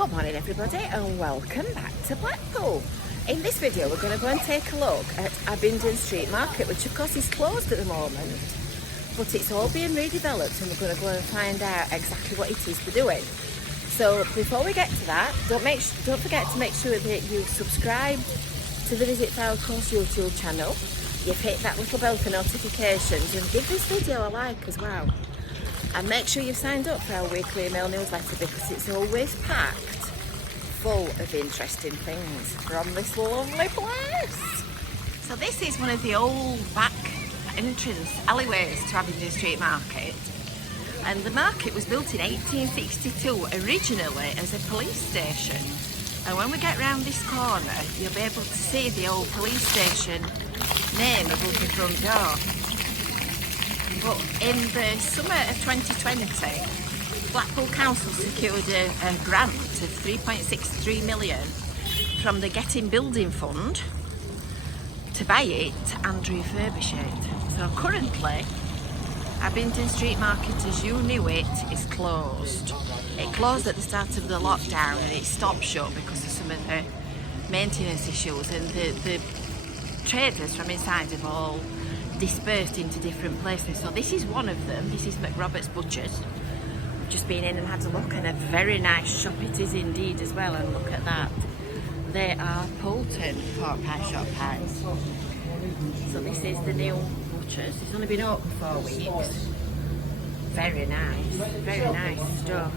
Good morning everybody and welcome back to Blackpool. In this video we're going to go and take a look at Abingdon Street Market, which of course is closed at the moment, but it's all being redeveloped and we're going to go and find out exactly what it is they're doing. So before we get to that, don't forget to make sure that you subscribe to the Visit FYLDE Coast YouTube channel. You've hit that little bell for notifications and give this video a like as well. And make sure you've signed up for our weekly email newsletter because it's always packed full of interesting things from this lovely place. So this is one of the old back entrance alleyways to Abingdon Street Market. And the market was built in 1862 originally as a police station. And when we get round this corner, you'll be able to see the old police station name above the front door. But in the summer of 2020, Blackpool Council secured a grant of 3.63 million from the Getting Building Fund to buy it and refurbish it. So currently, Abingdon Street Market as you knew it is closed. It closed at the start of the lockdown and it stopped shut because of some of the maintenance issues, and the traders from inside have all dispersed into different places. So this is one of them. This is McRobert's Butchers. I've just been in and had a look, and a very nice shop it is indeed as well. And look at that, they are Poulton pork pie shop pies. So this is the new Butchers. It's only been open 4 weeks. Very nice stuff.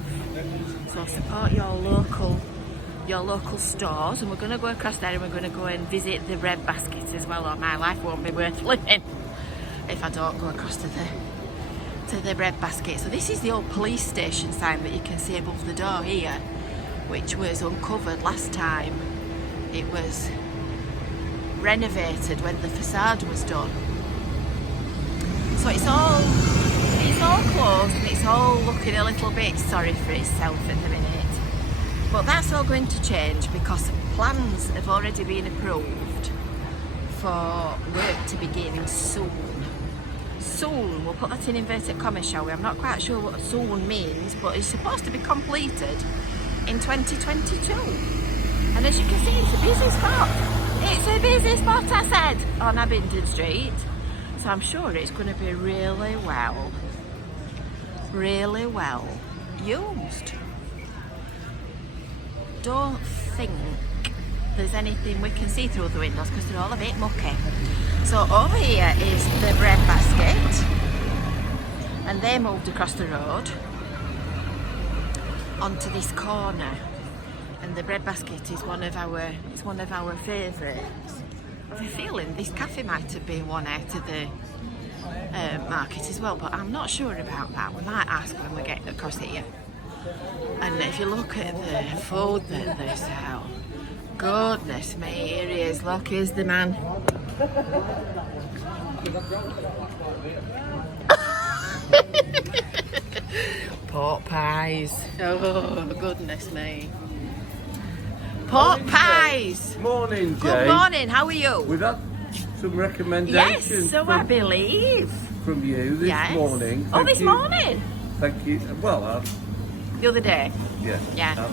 So support your local stores, and we're going to go across there and we're going to go and visit the bread basket as well, or my life won't be worth living if I don't go across to the bread basket. So this is the old police station sign that you can see above the door here, which was uncovered last time it was renovated when the facade was done. So it's all closed and it's all looking a little bit sorry for itself at the minute. But that's all going to change because plans have already been approved for work to begin soon. Soon, we'll put that in inverted commas, shall we? I'm not quite sure what soon means, but it's supposed to be completed in 2022. And as you can see, it's a busy spot. It's a busy spot, I said, on Abingdon Street. So I'm sure it's going to be really well used. Don't think there's anything we can see through the windows because they're all a bit mucky. So over here is the bread basket, and they moved across the road onto this corner, and the bread basket is one of our favourites. I have a feeling this cafe might have been one out of the market as well, but I'm not sure about that. We might ask when we get across here. And if you look at the food that they sell, goodness me, here he is, look, here's the man. Pork pies, oh goodness me. Pork pies! Morning, Jane. Good morning, how are you? We've had some recommendations. Yes, so I believe. From you this morning. This morning? Thank you. Well, the other day. Yeah.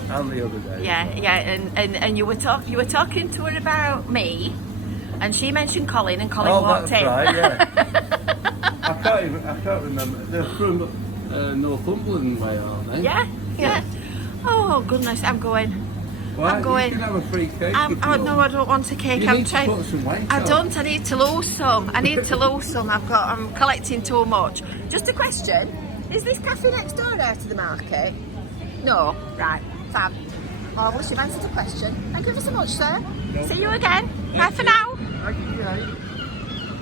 And the other day. Yeah. And you were talking to her about me, and she mentioned Colin, and Colin walked in. Right. Yeah. I can't remember. They're from Northumberland way, aren't they? Yeah. Oh goodness, I'm going. Why? I'm going. You can have a free cake. No, I don't want a cake. I'm trying to put some weight I on. don't. I need to lose some. I'm collecting too much. Just a question. Is this cafe next door out to the market? No. Right. Fab. Marvellous. You've answered the question. Thank you ever so much, sir. No. See you again. Bye for now. Thank you, Jane.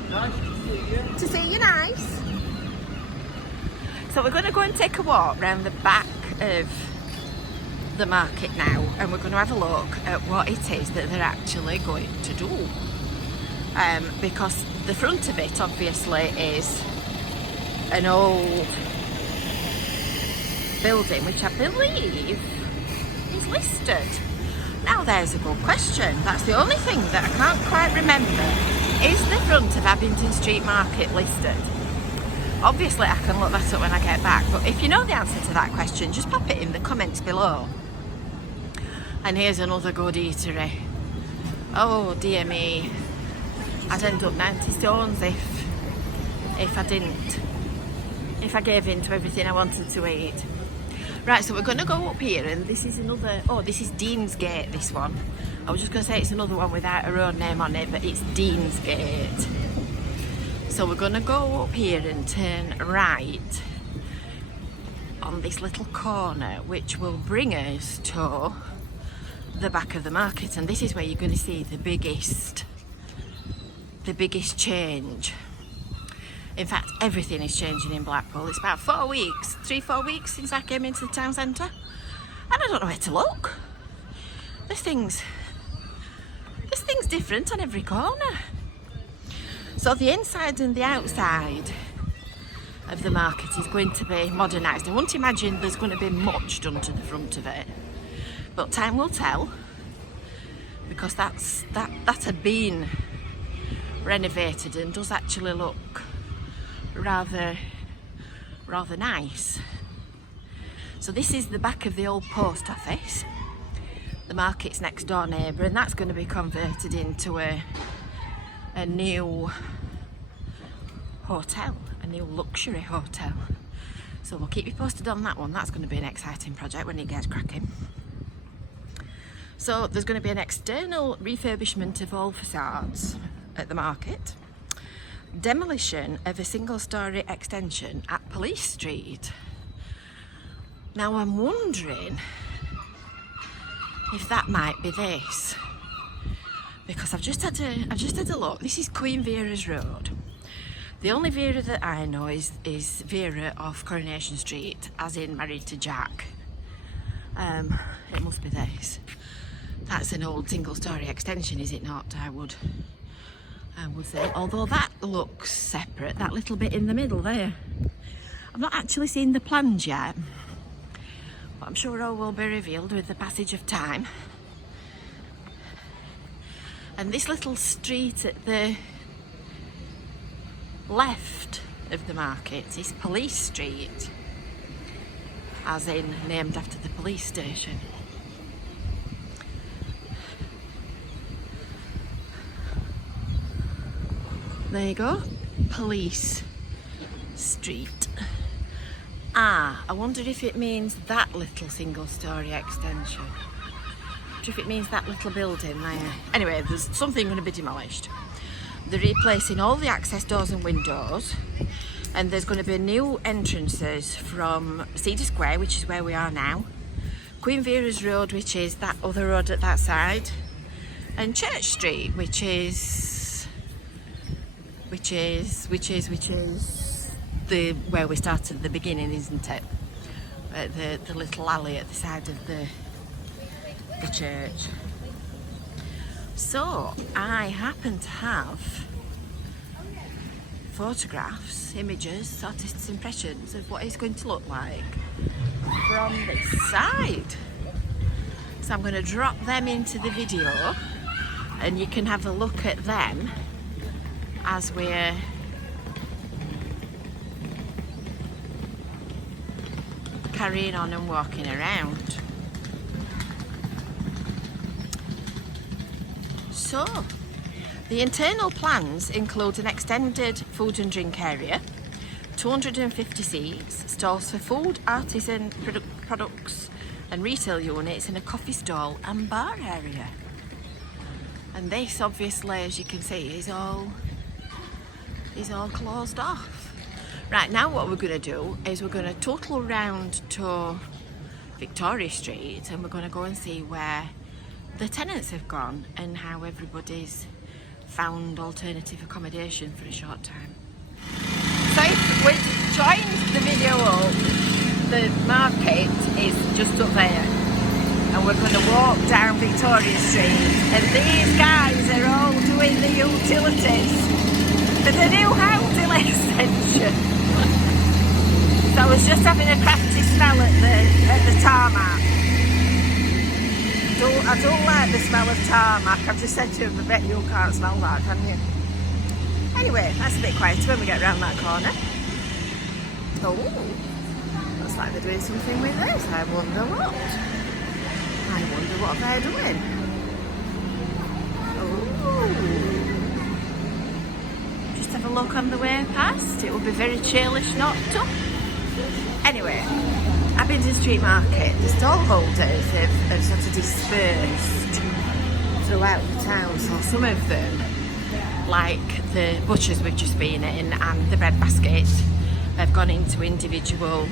Nice to see you. To see you, nice. So we're going to go and take a walk round the back of the market now, and we're going to have a look at what it is that they're actually going to do, because the front of it obviously is an old building which I believe is listed. Now there's a good question. That's the only thing that I can't quite remember. Is the front of Abingdon Street Market listed? Obviously I can look that up when I get back, but if you know the answer to that question, just pop it in the comments below. And here's another good eatery. Oh dear me. I'd end up 90 stones if I didn't. If I gave in to everything I wanted to eat. Right, so we're going to go up here, and this is another, oh, this is Deansgate, this one. I was just going to say it's another one without a road name on it, but it's Deansgate. So we're going to go up here and turn right on this little corner, which will bring us to the back of the market, and this is where you're going to see the biggest change. In fact, everything is changing in Blackpool. It's about 4 weeks, 3-4 weeks since I came into the town centre, and I don't know where to look. There's things different on every corner. So the inside and the outside of the market is going to be modernised. I wouldn't imagine there's going to be much done to the front of it, but time will tell, because that had been renovated and does actually look rather nice. So this is the back of the old post office. The market's next door neighbour, and that's going to be converted into a new hotel, a new luxury hotel. So we'll keep you posted on that one. That's going to be an exciting project when it gets cracking. So there's going to be an external refurbishment of all facades at the market, demolition of a single-storey extension at Police Street. Now I'm wondering if that might be this, because I've just had a look. This is Queen Vera's Road. The only Vera that I know is Vera off Coronation Street, as in married to Jack. It must be this. That's an old single-storey extension, is it not? I would say, although that looks separate, that little bit in the middle there. I've not actually seen the plans yet, but I'm sure all will be revealed with the passage of time. And this little street at the left of the market is Police Street, as in named after the police station. There you go, Police Street. Ah, I wonder if it means that little single-storey extension. I wonder if it means that little building there. Anyway, there's something going to be demolished. They're replacing all the access doors and windows, and there's going to be new entrances from Cedar Square, which is where we are now, Queen Vera's Road, which is that other road at that side, and Church Street, which is the where we started at the beginning, isn't it? The little alley at the side of the church. So I happen to have photographs, images, artists' impressions of what it's going to look like from this side. So I'm going to drop them into the video, and you can have a look at them as we're carrying on and walking around. So, the internal plans include an extended food and drink area, 250 seats, stalls for food, artisan products and retail units, and a coffee stall and bar area. And this, obviously, as you can see, is all closed off. Right, now what we're going to do is we're going to total round to Victoria Street, and we're going to go and see where the tenants have gone and how everybody's found alternative accommodation for a short time. So if we joined the video up, the market is just up there, and we're going to walk down Victoria Street, and these guys are all doing the utilities for the new housing extension. So I was just having a crafty smell at the tarmac. I don't like the smell of tarmac. I've just said to him, I bet you can't smell that, can you? Anyway, that's a bit quieter when we get round that corner. Oh, looks like they're doing something with this. I wonder what. what they're doing. Ooh. Just have a look on the way past. It would be very churlish not to. Anyway, Abingdon Street Market, the stall holders have sort of dispersed throughout the town. So some of them, like the butchers we've just been in and the bread basket, have gone into individual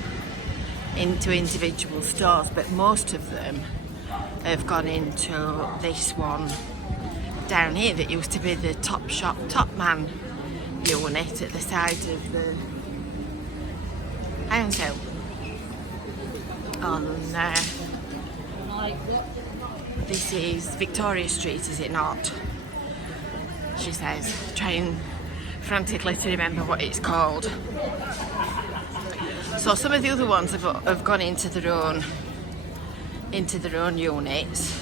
stores, but most of them have gone into this one down here that used to be the Top Shop Top Man unit at the side of the Iron Hill on this is Victoria Street, is it not? She says, trying frantically to remember what it's called. So some of the other ones have gone into their own units.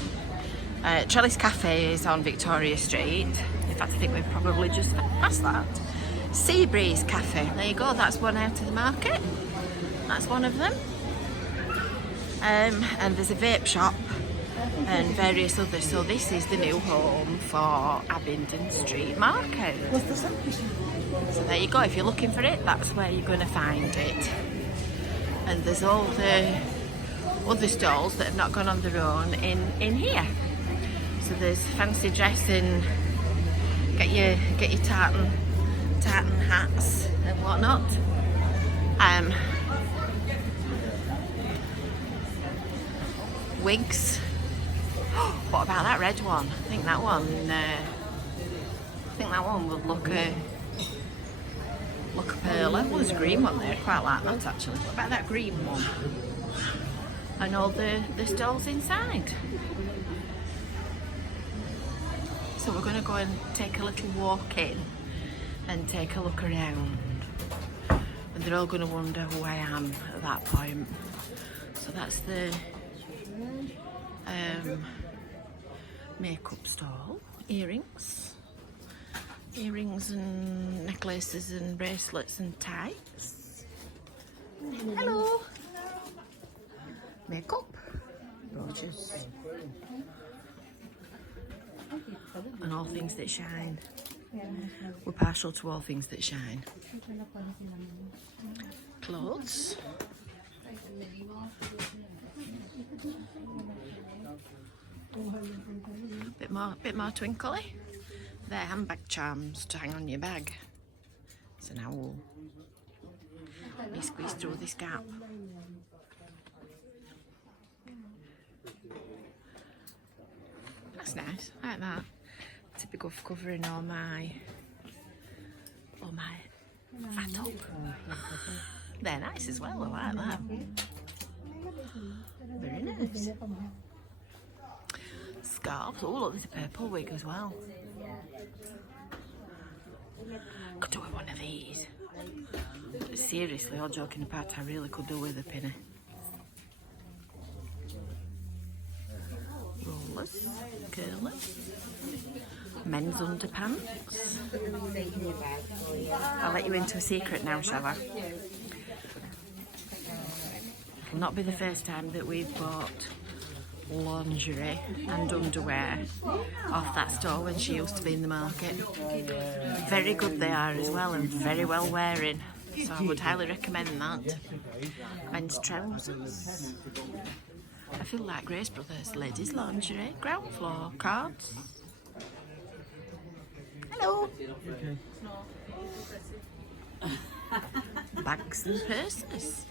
Trellis Cafe is on Victoria Street. In fact, I think we've probably just passed that. Sea Breeze Cafe, there you go, that's one out of the market. That's one of them. And there's a vape shop and various others. So this is the new home for Abingdon Street Market. So there you go, if you're looking for it, that's where you're going to find it. And there's all the other stalls that have not gone on their own in here. So there's fancy dress and get your tartan hats and whatnot. Wigs. What about that red one? I think that one would look a pearler. Well, there's a green one there, quite like that actually. What about that green one? And all the stalls inside. So we're going to go and take a little walk in and take a look around. And they're all going to wonder who I am at that point. So that's the makeup stall. Earrings and necklaces and bracelets and ties. Hello. Makeup, brooches, and all things that shine. We're partial to all things that shine. Clothes. Bit more twinkly. They're handbag charms to hang on your bag. So now we squeeze through this gap. That's nice, I like that. To be good for covering all my fat up. They're nice as well, I like that. Very nice. Scarves. Oh look, there's a purple wig as well. Could do with one of these. But seriously, all joking apart, I really could do with a pinny. Rollers, curlers, men's underpants. I'll let you into a secret now, shall I? It'll not be the first time that we've bought lingerie and underwear off that store when she used to be in the market. Very good they are as well, and very well wearing, so I would highly recommend that. Men's trousers. I feel like Grace Brothers, ladies lingerie, ground floor, cards. Hello. Bags and purses.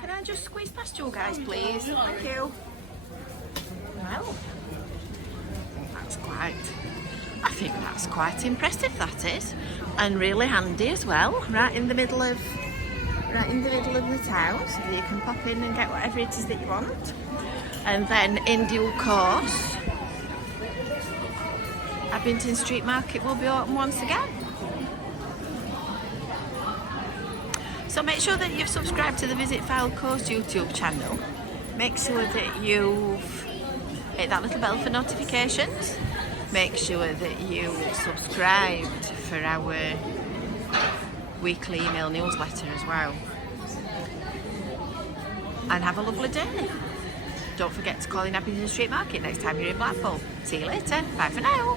Can I just squeeze past you guys, please? Thank you. Well, I think that's quite impressive, that is, and really handy as well. Right in the middle of the town, so that you can pop in and get whatever it is that you want. And then in due course, Abingdon Street Market will be open once again. So make sure that you've subscribed to the Visit FYLDE Coast YouTube channel. Make sure that you've hit that little bell for notifications. Make sure that you subscribed for our weekly email newsletter as well. And have a lovely day. Don't forget to call in Abingdon Street Market next time you're in Blackpool. See you later. Bye for now.